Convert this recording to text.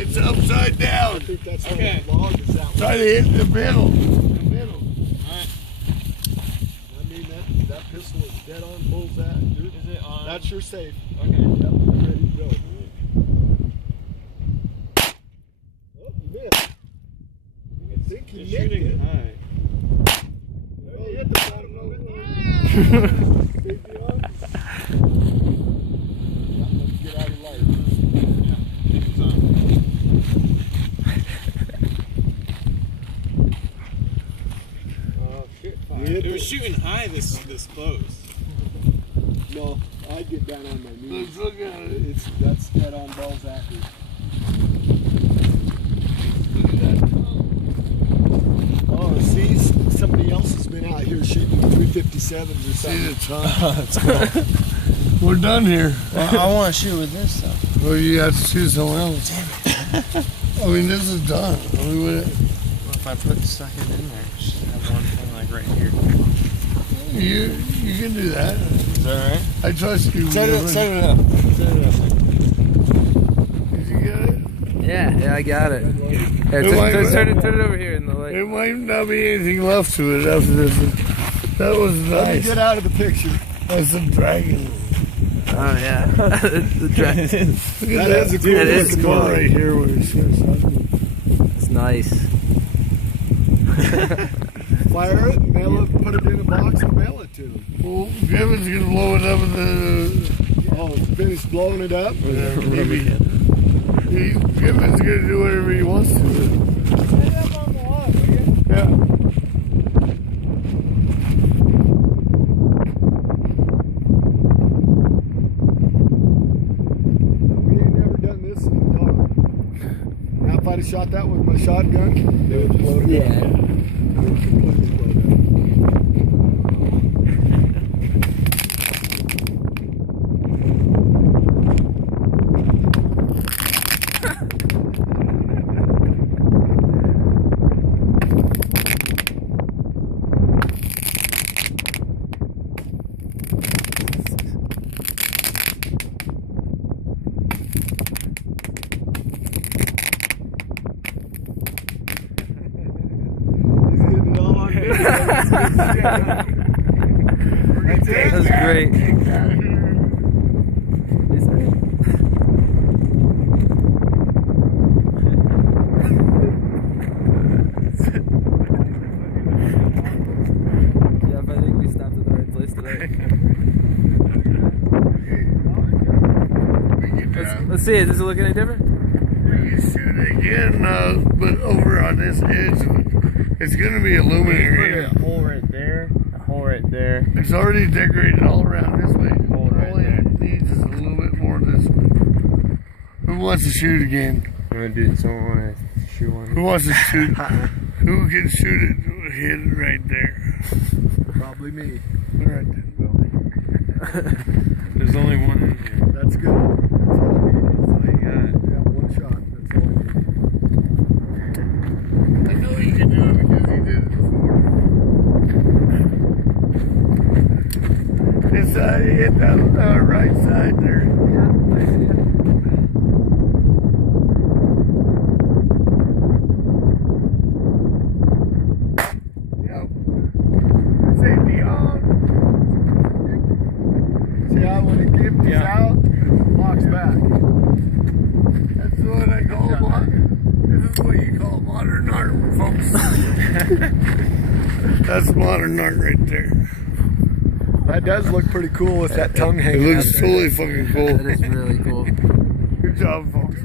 It's upside down. I think that's okay. log is that Try to hit the middle. Alright. I mean, that pistol is dead on bullseye, dude. Is it on? That's your safe. Okay. Yep, ready to go. Oh, you missed. I think you It's shooting it. high. Oh, you hit the bottom of it. Big deal. Yeah, let's get out of light. Yeah, it's on. Oh, shit. It was shooting high this close. No, I'd get down on my knees. Let's look at it. That's dead on balls accurate. Oh, see, somebody else has been out here shooting 357s or See something. the time. That's cool. We're done here. Well, I want to shoot with this stuff. Well, you have to choose someone else. I mean, this is done. I mean, Well, if I put the second in there, just have one thing like right here. you can do that. Is that alright? I trust you. Set it up. Set it up. Did you get it? Yeah, I got it. Yeah, turn it over here in the light. There might not be anything left to it after this. That was Let me nice. get out of the picture. That's a dragon. Oh yeah, the dragon. Look at That is a cool That is looking cool. one right here where it's It's nice. Fire it, mail it, put it in a box and mail it to him. Well, Kevin's gonna blow it up in the. Oh, finish blowing it up? Maybe. Kevin's gonna do whatever he wants to. Set it up on the wall, will you? Yeah. We ain't never done this in the dark. Now, if I'd have shot that with my shotgun, they would have blown it up. They would completely blow it up. That's great. Yeah, but I think we stopped at the right place today. Let's see it. Does it look any different? We can shoot again, but over on this edge. It's gonna be illuminated. A hole right there. A hole right there. It's already decorated all around this way. Hole right All it needs is a little bit more this way. Who wants to shoot again? I'm gonna do someone want to shoot one. Who wants to shoot? Who can shoot it? Hit it right there. Probably me. All right then, Bill. There's only one in here. That's good. That's all I need. That's all you got. Yeah, one shot. That's all I need. I know he can do it because he did it before. This side, hit that right side there. Yeah, I see it. Yep. Safety on. See how when it gives out, it locks back. That's what I call this is what you call modern art, folks. That's modern art right there. That does look pretty cool with that tongue It hanging out looks there. totally fucking cool. That is really cool. Good job, folks.